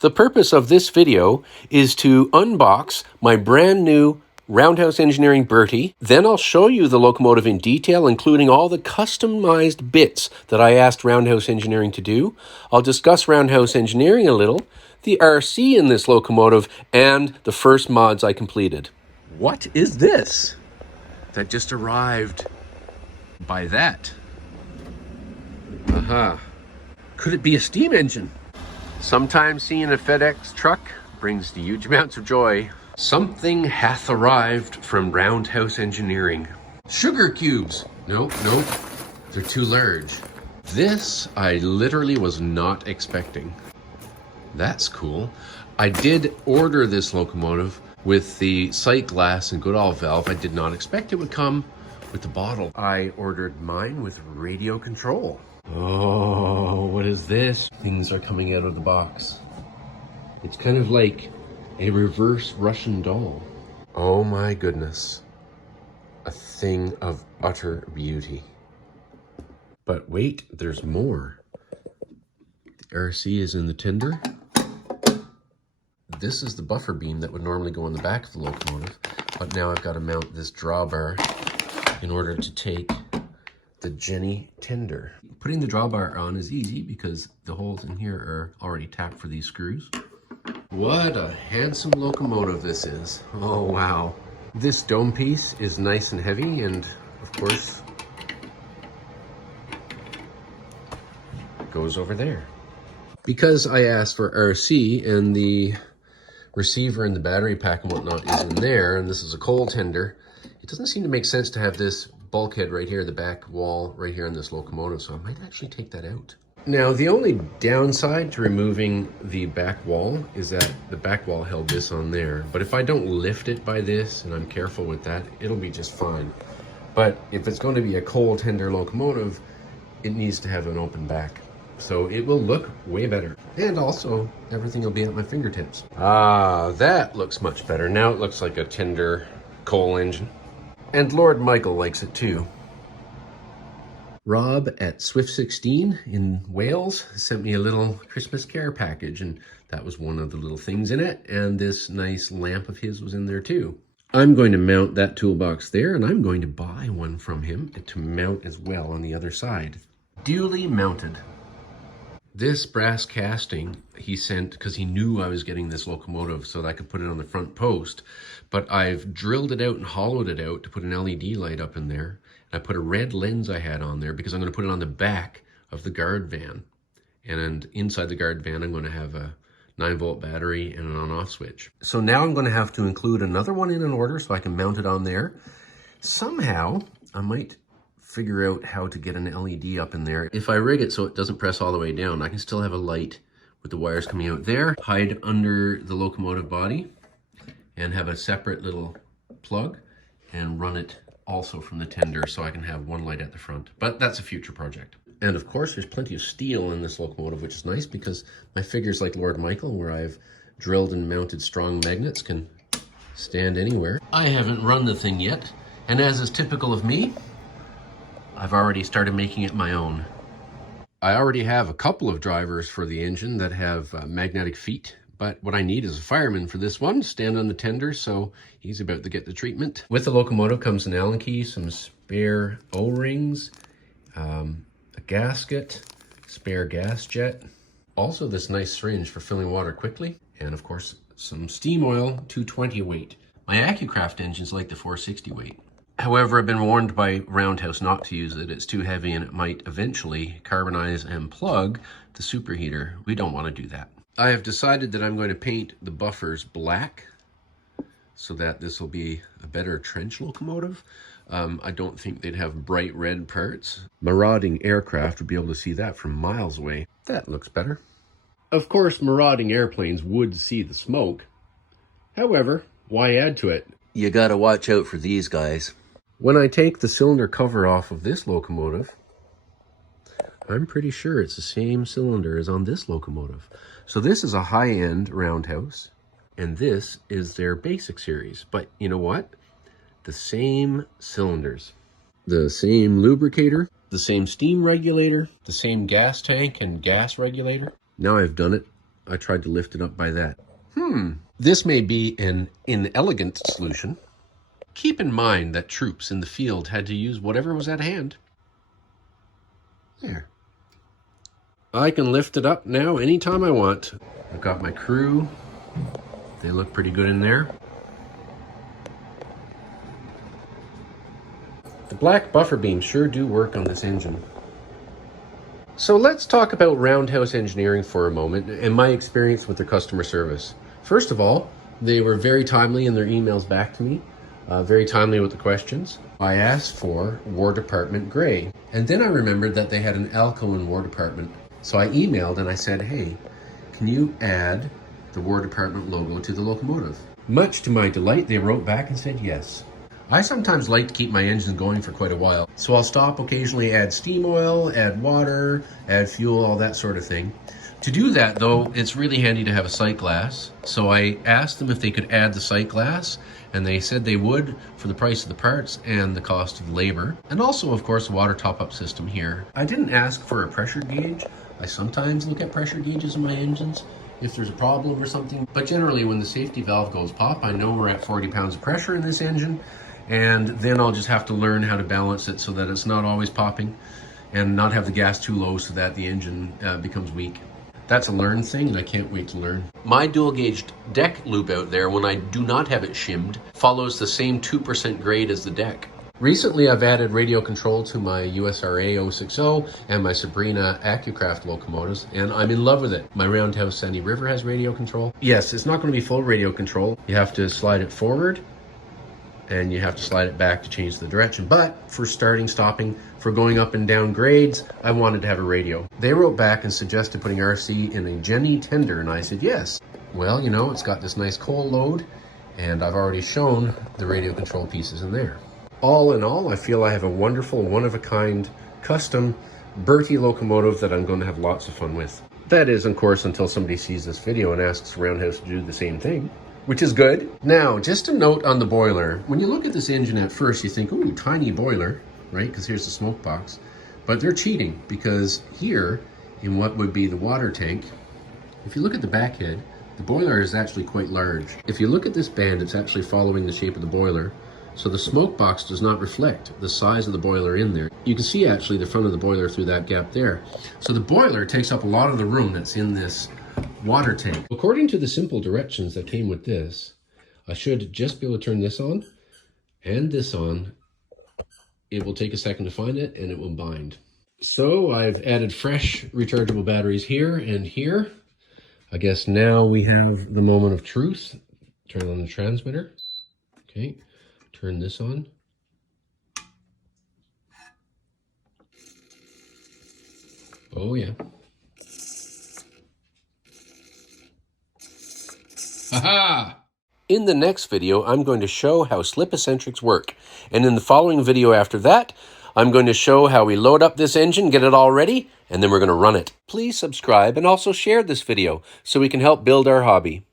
The purpose of this video is to unbox my brand new Roundhouse Engineering Bertie. Then I'll show you the locomotive in detail, including all the customized bits that I asked Roundhouse Engineering to do. I'll discuss Roundhouse Engineering a little, the RC in this locomotive, and the first mods I completed. What is this that just arrived by that? Aha. Could it be a steam engine? Sometimes seeing a FedEx truck brings huge amounts of joy. Something hath arrived from Roundhouse Engineering. Sugar cubes. Nope, they're too large. This I literally was not expecting. That's cool. I did order this locomotive with the sight glass and Goodall valve. I did not expect it would come with the bottle. I ordered mine with radio control. Oh, what is this? Things are coming out of the box. It's kind of like a reverse Russian doll. Oh my goodness. A thing of utter beauty. But wait, there's more. The RC is in the tender. This is the buffer beam that would normally go on the back of the locomotive, but now I've got to mount this drawbar in order to take the Jennie tender. Putting the drawbar on is easy because the holes in here are already tapped for these screws. What a handsome locomotive this is. Oh wow. This dome piece is nice and heavy, and of course goes over there. Because I asked for RC and the receiver and the battery pack and whatnot is in there, and this is a coal tender, it doesn't seem to make sense to have this bulkhead right here, the back wall right here on this locomotive, so I might actually take that out. Now, the only downside to removing the back wall is that the back wall held this on there, but if I don't lift it by this and I'm careful with that, it'll be just fine. But if it's going to be a coal tender locomotive, it needs to have an open back. So it will look way better. And also, everything will be at my fingertips. Ah, that looks much better. Now it looks like a tender coal engine. And Lord Michael likes it too. Rob at Swift 16 in Wales sent me a little Christmas care package, and that was one of the little things in it. And this nice lamp of his was in there too. I'm going to mount that toolbox there, and I'm going to buy one from him to mount as well on the other side. Duly mounted. This brass casting he sent because he knew I was getting this locomotive so that I could put it on the front post, but I've drilled it out and hollowed it out to put an LED light up in there. And I put a red lens I had on there because I'm going to put it on the back of the guard van. And inside the guard van, I'm going to have a 9-volt battery and an on-off switch. So now I'm going to have to include another one in an order so I can mount it on there. Somehow, I might figure out how to get an LED up in there. If I rig it so it doesn't press all the way down, I can still have a light with the wires coming out there, hide under the locomotive body, and have a separate little plug and run it also from the tender so I can have one light at the front. But that's a future project. And of course, there's plenty of steel in this locomotive, which is nice because my figures like Lord Michael, where I've drilled and mounted strong magnets, can stand anywhere. I haven't run the thing yet, and as is typical of me, I've already started making it my own. I already have a couple of drivers for the engine that have magnetic feet, but what I need is a fireman for this one to stand on the tender, so he's about to get the treatment. With the locomotive comes an Allen key, some spare O-rings, a gasket, spare gas jet, also this nice syringe for filling water quickly, and of course some steam oil, 220 weight. My AccuCraft engine's like the 460 weight. However, I've been warned by Roundhouse not to use it. It's too heavy and it might eventually carbonize and plug the superheater. We don't want to do that. I have decided that I'm going to paint the buffers black so that this will be a better trench locomotive. I don't think they'd have bright red parts. Marauding aircraft would be able to see that from miles away. That looks better. Of course, marauding airplanes would see the smoke. However, why add to it? You gotta watch out for these guys. When I take the cylinder cover off of this locomotive, I'm pretty sure it's the same cylinder as on this locomotive. So this is a high-end Roundhouse, and this is their basic series. But you know what? The same cylinders, the same lubricator, the same steam regulator, the same gas tank and gas regulator. Now I've done it, I tried to lift it up by that. This may be an inelegant solution. Keep in mind that troops in the field had to use whatever was at hand. There. I can lift it up now anytime I want. I've got my crew. They look pretty good in there. The black buffer beams sure do work on this engine. So let's talk about Roundhouse Engineering for a moment and my experience with their customer service. First of all, they were very timely in their emails back to me, very timely with the questions. I asked for War Department gray, and then I remembered that they had an Alco in War Department. So I emailed and I said, hey, can you add the War Department logo to the locomotive? Much to my delight, they wrote back and said yes. I sometimes like to keep my engines going for quite a while, so I'll stop occasionally, add steam oil, add water, add fuel, all that sort of thing. To do that though, it's really handy to have a sight glass. So I asked them if they could add the sight glass, and they said they would for the price of the parts and the cost of labor. And also, of course, a water top-up system here. I didn't ask for a pressure gauge. I sometimes look at pressure gauges in my engines if there's a problem or something. But generally, when the safety valve goes pop, I know we're at 40 pounds of pressure in this engine. And then I'll just have to learn how to balance it so that it's not always popping and not have the gas too low so that the engine becomes weak. That's a learn thing, and I can't wait to learn. My dual gauged deck loop out there, when I do not have it shimmed, follows the same 2% grade as the deck. Recently, I've added radio control to my USRA 060 and my Sabrina AccuCraft locomotives, and I'm in love with it. My Roundhouse Sandy River has radio control. Yes, it's not going to be full radio control. You have to slide it forward, and you have to slide it back to change the direction. But for starting, stopping, for going up and down grades, I wanted to have a radio. They wrote back and suggested putting RC in a Jennie tender, and I said yes. Well, you know, it's got this nice coal load, and I've already shown the radio control pieces in there. All in all, I feel I have a wonderful, one-of-a-kind, custom Bertie locomotive that I'm going to have lots of fun with. That is, of course, until somebody sees this video and asks Roundhouse to do the same thing, which is good. Now, just a note on the boiler. When you look at this engine at first, you think, ooh, tiny boiler, right? Because here's the smoke box. But they're cheating, because here, in what would be the water tank, if you look at the back head, the boiler is actually quite large. If you look at this band, it's actually following the shape of the boiler. So the smoke box does not reflect the size of the boiler in there. You can see actually the front of the boiler through that gap there. So the boiler takes up a lot of the room that's in this water tank. According to the simple directions that came with this, I should just be able to turn this on and this on. It will take a second to find it, and it will bind. So I've added fresh rechargeable batteries here and here. I guess now we have the moment of truth. Turn on the transmitter. Okay, turn this on. Oh yeah. Haha! In the next video, I'm going to show how slip eccentrics work. And in the following video after that, I'm going to show how we load up this engine, get it all ready, and then we're going to run it. Please subscribe and also share this video so we can help build our hobby.